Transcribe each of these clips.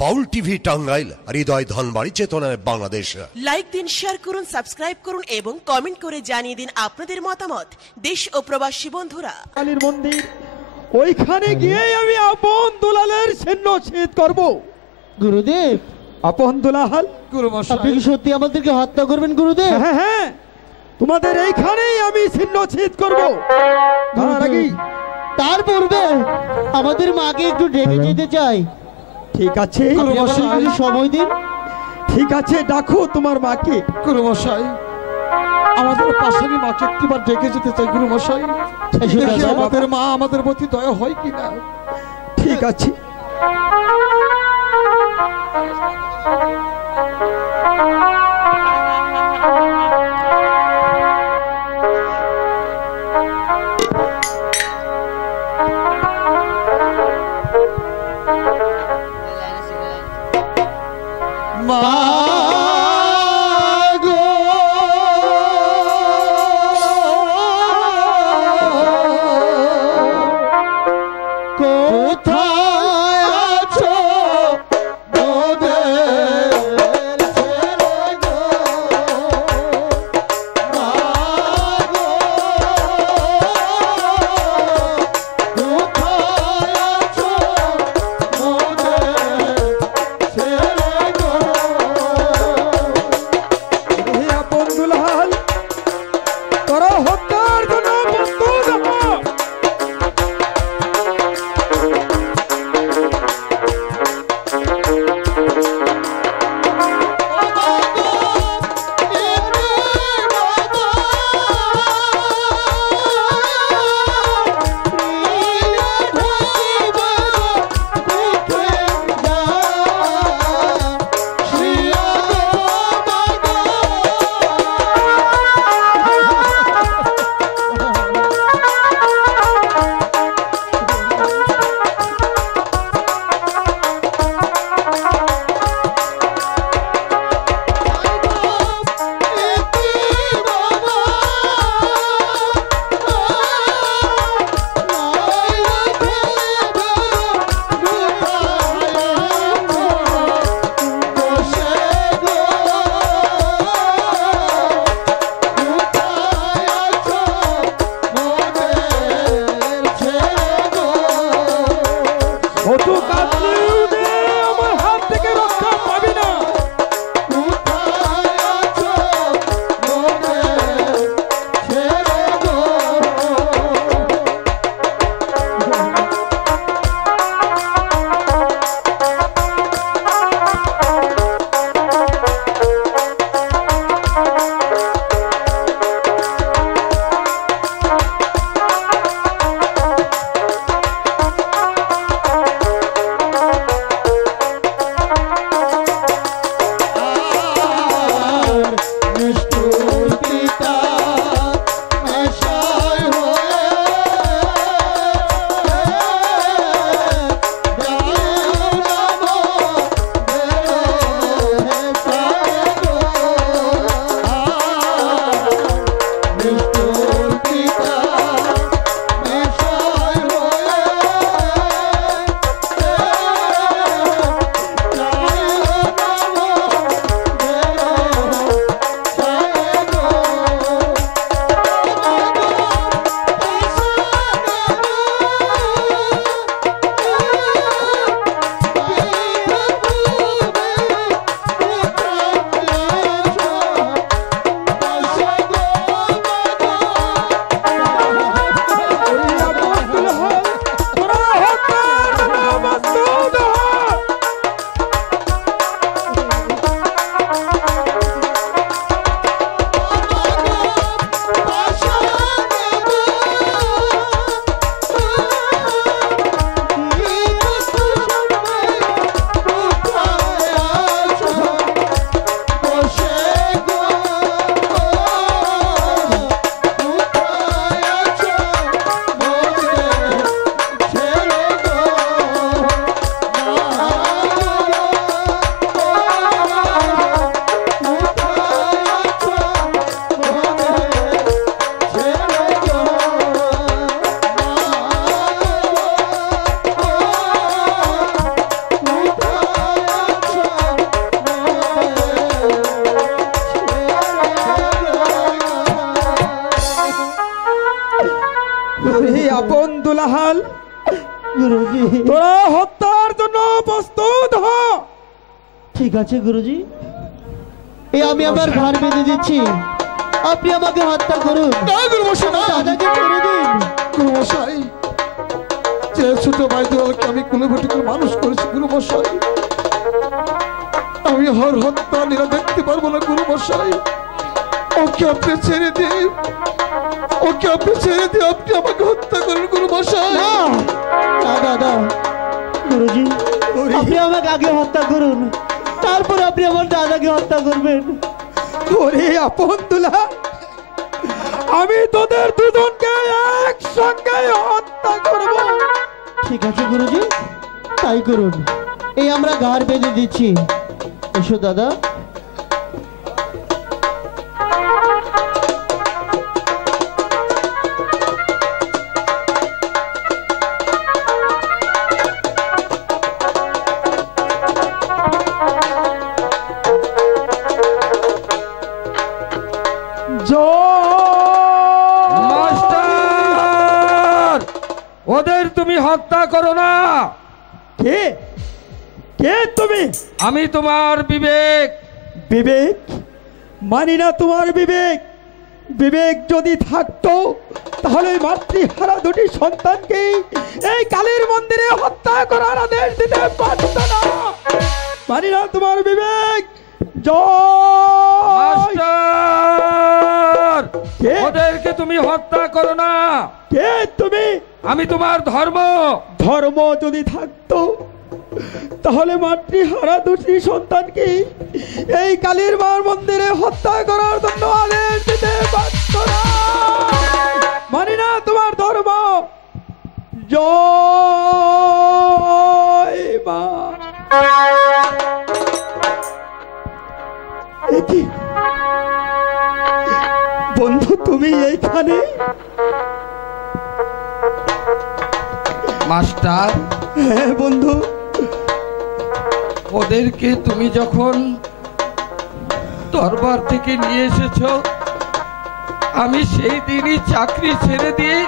বাউল TV Tangail হৃদয় ধনবাড়ি চেতনায় Bangladesh. Like দিন share করুন সাবস্ক্রাইব করুন এবং কমেন্ট করে জানিয়ে দিন আপনাদের মতামত। দেশ ও প্রবাসী বন্ধুরা। কালীর মন্দির ওইখানে গিয়ে আমি আপন দুলালের ছিন্ন ছেদ করব। গুরুদেব। আপন দুলাহাল আপনি কি সত্যি আমাদেরকে হত্যা করবেন গুরুদেব? হ্যাঁ হ্যাঁ তোমাদের এইখানেই আমি ছিন্ন ছেদ করব তার আগেই। তার পূর্বে আমাদের মাকে একটু ডেকে যেতে চাই। ঠিক আছে? আমাদের কিছু সময় দিন। ঠিক আছে ডাকো তোমার মাকে। গুরুমশাই আমাদের পাশারি মাকে একটিবার ডেকে যেতে চাই গুরুমশাই আমাদের মা আমাদের প্রতি দয়া হয় কিনা ঠিক আছে। আছে গুরুজি? এই আমি আমার ঘর বেঁধে দিচ্ছি। আপনি আমাকে হত্যা করুন না গুরুমশাই না। দাদাকে ছেড়ে দিন। গুরুমশাই যে ছোট ভাই দুলালকে আমি মানুষ করেছি গুরুমশাই। আমি হর হত্যা নিরা দেখতে পারব না গুরুমশাই। ওকে আপনি ছেড়ে দিন। ওকে আপনি ছেড়ে দিয়ে আপনি আমাকে হত্যা করেন গুরুমশাই। না দাদা গুরুজি আপনি আমাকে আগে হত্যা করুন। তারপর আপনি আমার দাদাকে হত্যা করবেন। ওরে আপন দুলা আমি তোদের দুজনকে একসঙ্গে হত্যা করব। ঠিক আছে গুরুজি তাই করুন। এই আমরা ঘর বেঁধে দিচ্ছি। এসো দাদা। হত্যা করো না। কে? কে তুমি? আমি তোমার বিবেক। বিবেক? মানি না তোমার বিবেক। বিবেক যদি থাকতো তাহলে মাতৃহারা দুটি সন্তানকে এই কালীর মন্দিরে হত্যা করার আদেশ দিতে পারত না। মানি না তোমার বিবেক। জয়! ওদেরকে তুমি হত্যা করো না। কে আমি তোমার ধর্ম। ধর্ম যদি থাকতো, তাহলে মাতৃহারা দুটি সন্তানকে এই কালীর মার মন্দিরে হত্যা করার জন্য আদেশ দিতে পারত না মানি না তোমার ধর্ম। বন্ধু, তুমি এইখানে? মাস্টার। হ্যাঁ বন্ধু। ওদেরকে তুমি যখন দরবার থেকে নিয়ে এসেছ আমি সেই দিনই চাকরি ছেড়ে দিয়ে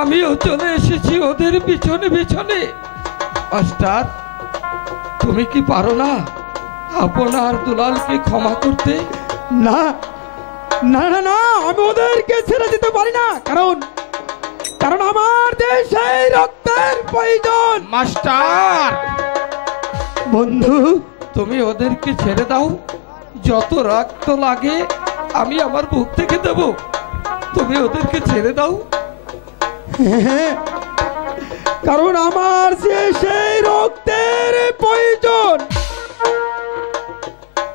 আমিও চলে এসেছি ওদের পিছনে পিছনে। মাস্টার তুমি কি পারো না আপনার দুলালকে ক্ষমা করতে? না না না না আমি ওদেরকে ছেড়ে দিতে পারি না কারণ দেশে রক্তের প্রয়োজন। মাস্টার! বন্ধু। তুমি ওদেরকে ছেড়ে দাও। যত রক্ত লাগে আমি আমার বুক থেকে দেব। তুমি ওদেরকে ছেড়ে দাও। কারণ আমার যে সেই রক্তের প্রয়োজন।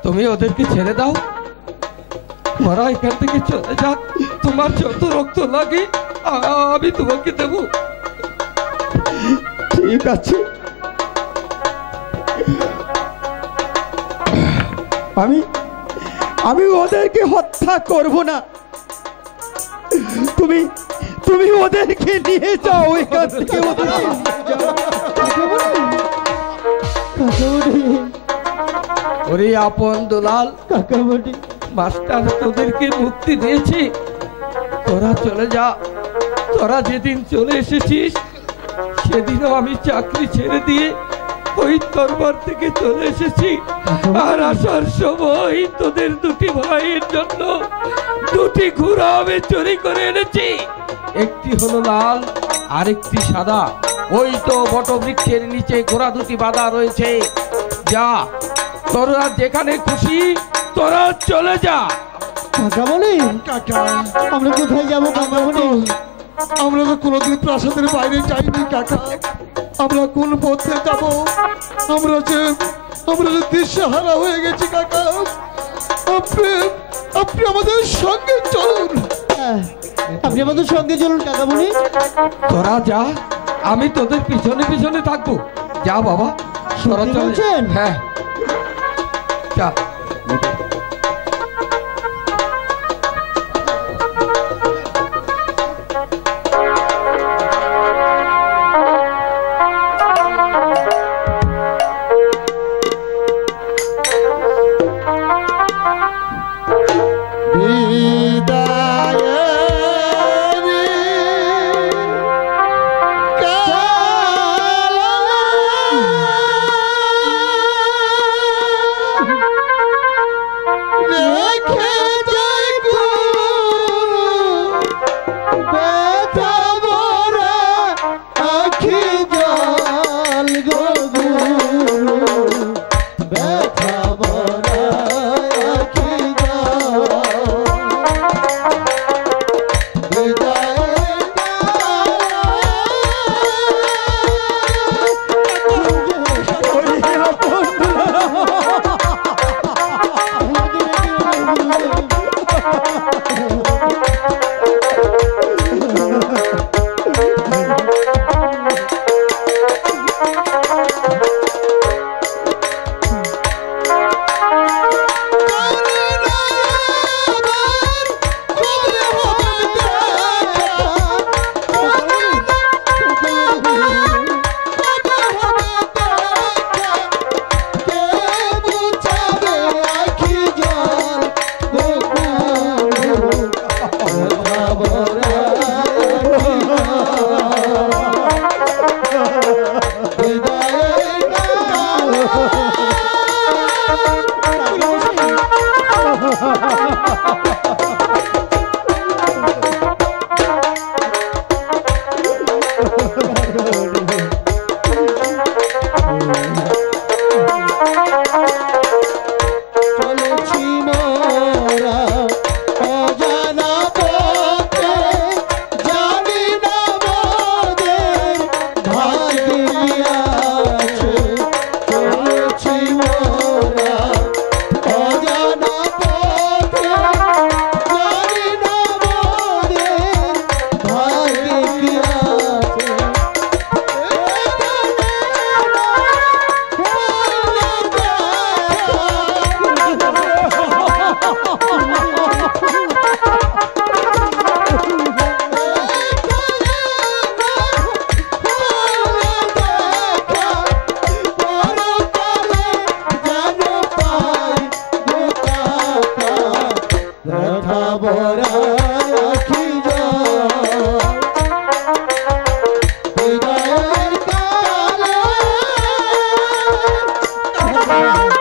তুমি ওদেরকে ছেড়ে দাও। ওরা এখান থেকে চলে যাক। তোমার যত রক্ত লাগে আমি তোমাকে দেব। ঠিক আছে। আমি আমি ওদেরকে হত্যা করব না। তুমি তুমি ওদেরকে নিয়ে যাও এখান থেকে ওদেরকে ওরে আপন দুলাল কাকামণি মাস্টার তোদেরকে মুক্তি দিয়েছি। তোরা চলে যা। তোরা যেদিন চলে এসেছিস, সেদিনও আমি চাকরি ছেড়ে দিয়ে ওই দরবার থেকে চলে এসেছি। আর আসার সময় তোদের দুটি ভাইয়ের জন্য দুটি ঘোড়া আমি চুরি করে এনেছি। একটি হলো লাল, আরেকটি সাদা। ওই তো বটবৃক্ষের নিচে ঘোড়া দুটি বাঁধা রয়েছে। যা, তোরা যেখানে খুশি, তোরা চলে যা। কাকামণি কাকা, আমরা কোথায় যাব? কাকামণি আমরা তো কোনোদিন প্রাসাদের বাইরে যাইনি কাকা। আমরা কোন পথে যাব? আমরা যে আমরা যে দিশেহারা হয়ে গেছি কাকা। আপনি আপনি আমাদের সঙ্গে চলুন। হ্যাঁ, আপনি আমাদের সঙ্গে চলুন কাকামণি। তোরা যা আমি তোদের পিছনে পিছনে থাকব। যা বাবা তোরা সত্যি চলে। যা। বলছেন? হ্যাঁ। যা। Bye.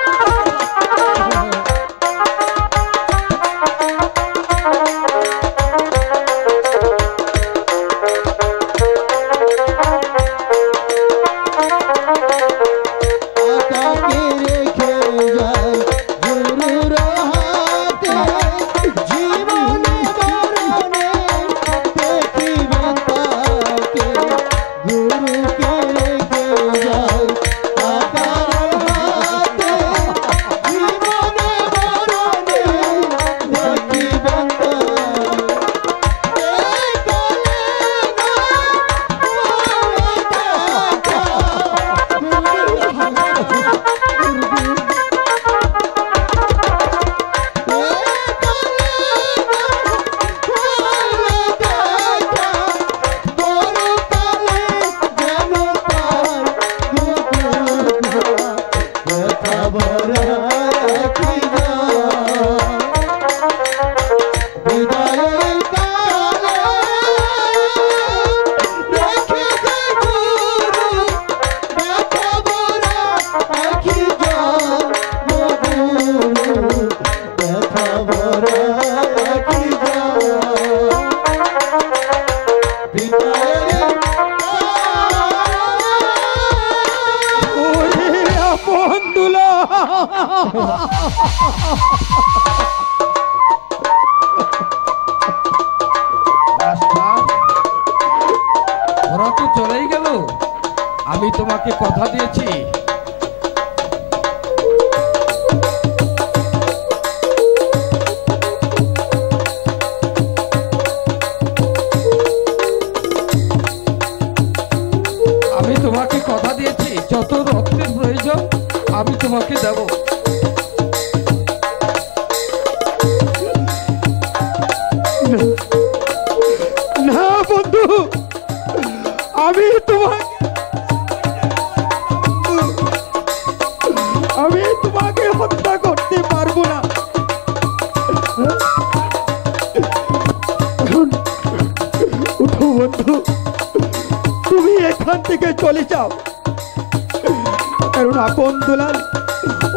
দুলাল,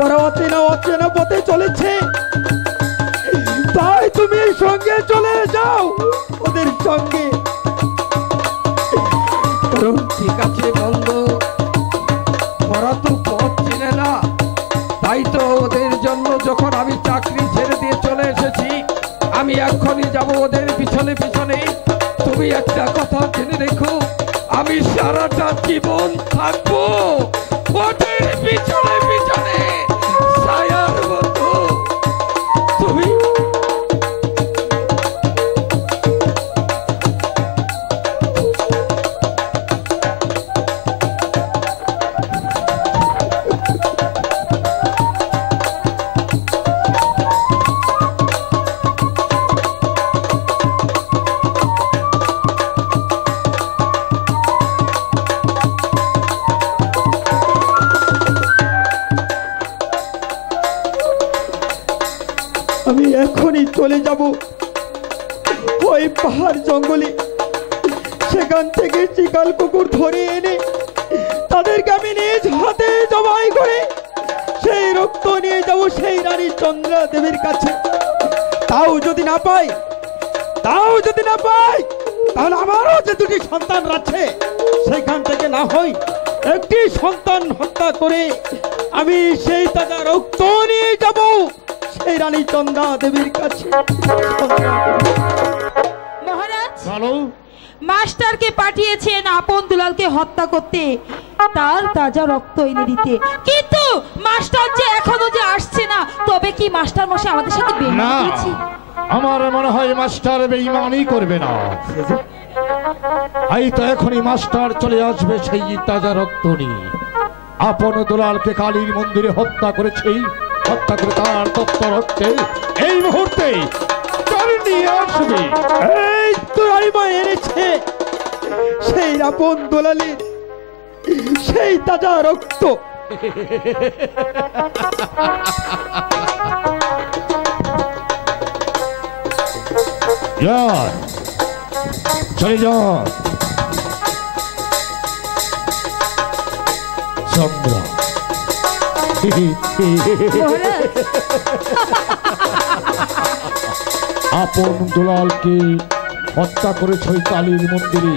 ওরা অচেনা অচেনা পথে চলেছে। তাই তুমি সঙ্গে চলে যাও, ওদের সঙ্গে। ঠিক আছে ওরা তো পথ চিনে না। তাই তো ওদের জন্য যখন আমি চাকরি ছেড়ে দিয়ে চলে এসেছি, আমি এখনই যাব ওদের পিছনে পিছনে। তুমি একটা কথা জেনে দেখো আমি সারাটা জীবন থাকব। চলে যাব। ওই পাহাড় জঙ্গলে। সেখান থেকে চিকাল কুকুর ধরে এনে তাদেরকে আমি নিজ হাতে জবাই করে সেই রক্ত নিয়ে যাব সেই রানী চন্দ্রা দেবীর কাছে। তাও যদি না পাই, তাও যদি না পাই, তাহলে আমারও যে দুটি সন্তান আছে সেইখান থেকে না হয় একটি সন্তান হত্যা করে আমি সেই তাজা রক্ত নিয়ে যাব। সেই রানী চন্দ্রা দেবীর কাছে। মহারাজ বলো। মাস্টারকে পাঠিয়েছেন আপন দুলালকে হত্যা করতে। তার তাজা রক্ত এনে দিতে। কিন্তু মাস্টার যে এখনও যে আসছে না তবে কি মাস্টার মশাই আমাদের সাথে আমার মনে হয় মাস্টার বেইমানি করবে না। এই তো এখনই মাস্টার চলে আসবে সেই তাজা রক্ত নিয়ে। আপন দুলালকে কালীর মন্দিরে হত্যা করেছে। হত্যা করে তার রক্তে এই মুহূর্তে আসবে। এই তো এনেছে। সেই আপন দোলালির সেই তাজা রক্ত। চলে যা চন্দ্র মহারাজ আপন দুলালকে হত্যা করেছ কালীর মন্দিরে।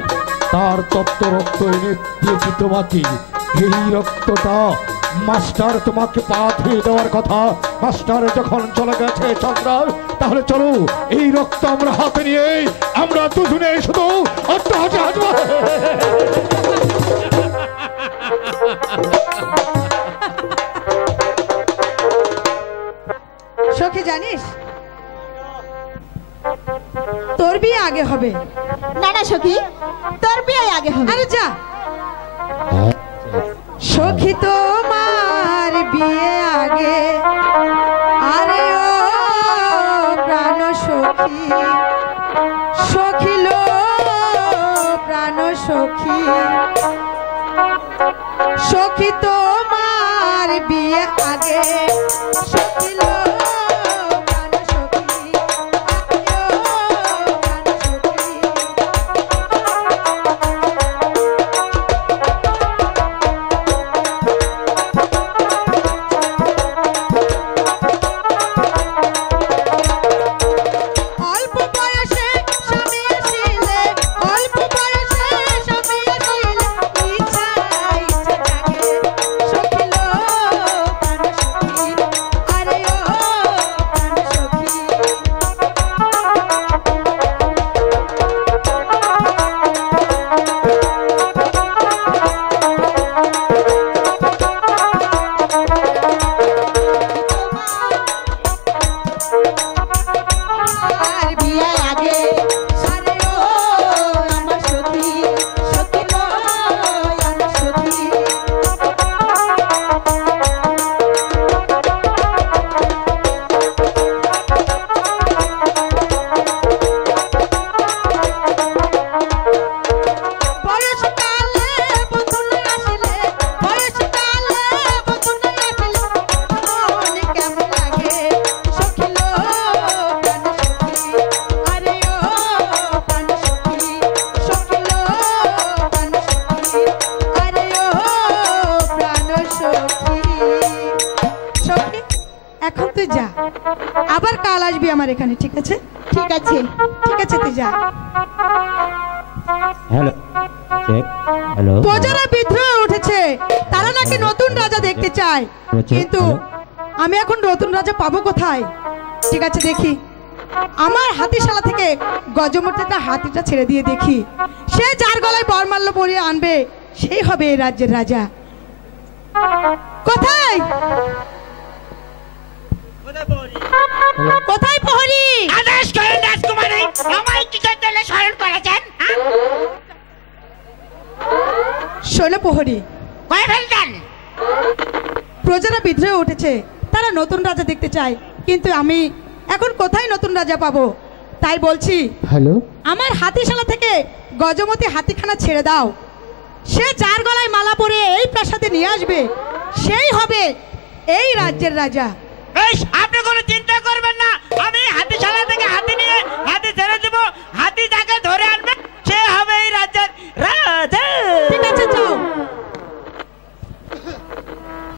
তার তত্ত্ব রক্ত এনে দিয়েছি তোমাকে? এই রক্তটা মাস্টার তোমাকে পা ধুয়ে দেওয়ার কথা। মাস্টার যখন চলে গেছে চন্দ্রা তাহলে চলো, এই রক্ত আমরা হাতে নিয়ে আমরা দুজনে শুধু অট্টহাসি আগে হবে। না না সখী তোর বিয়ে আগে হবে। আরে যা। সখী তোমার বিয়ে আগে। আরে ও প্রাণ সখী সখী লো প্রাণ সখী। সখী তোমার বিয়ে আগে। আমার এখানে ঠিক আছে? ঠিক আছে ঠিক আছে তুই যা হ্যালো হ্যালো। প্রজারা বিদ্রোহ উঠেছে। তারা নাকি নতুন রাজা দেখতে চায়। কিন্তু আমি এখন নতুন রাজা পাবো কোথায়? ঠিক আছে দেখি। আমার হাতিশালা থেকে গজমর্তিটা হাতিটা ছেড়ে দিয়ে দেখি। সে যার গলায় বরমাল্য পরিয়ে আনবে সেই হবে এই রাজ্যের রাজা। কোথায়? কোথায় প্রহরী? আদেশ করেন রাজকুমারী। আমায় কিসের জন্য স্মরণ করেছেন হ্যাঁ? শোনো প্রহরী। কয়ে ফেলতেন। প্রজারা বিদ্রোহে উঠেছে। তারা নতুন রাজা দেখতে চায়। কিন্তু আমি এখন কোথায় নতুন রাজা পাবো? তাই বলছি হ্যালো? আমার হাতিশালা থেকে গজমতি হাতিখানা ছেড়ে দাও। সে যার গলায় মালা পরে এই প্রাসাদে নিয়ে আসবে। সেই হবে এই রাজ্যের রাজা। এই, আপনি কোনো চিন্তা করবেন না। আমি হাতিশালা থেকে হাতি নিয়ে হাতি ছেড়ে দেবো। হাতি যাকে ধরে আনবে, সে হবে এই রাজ্যের রাজা।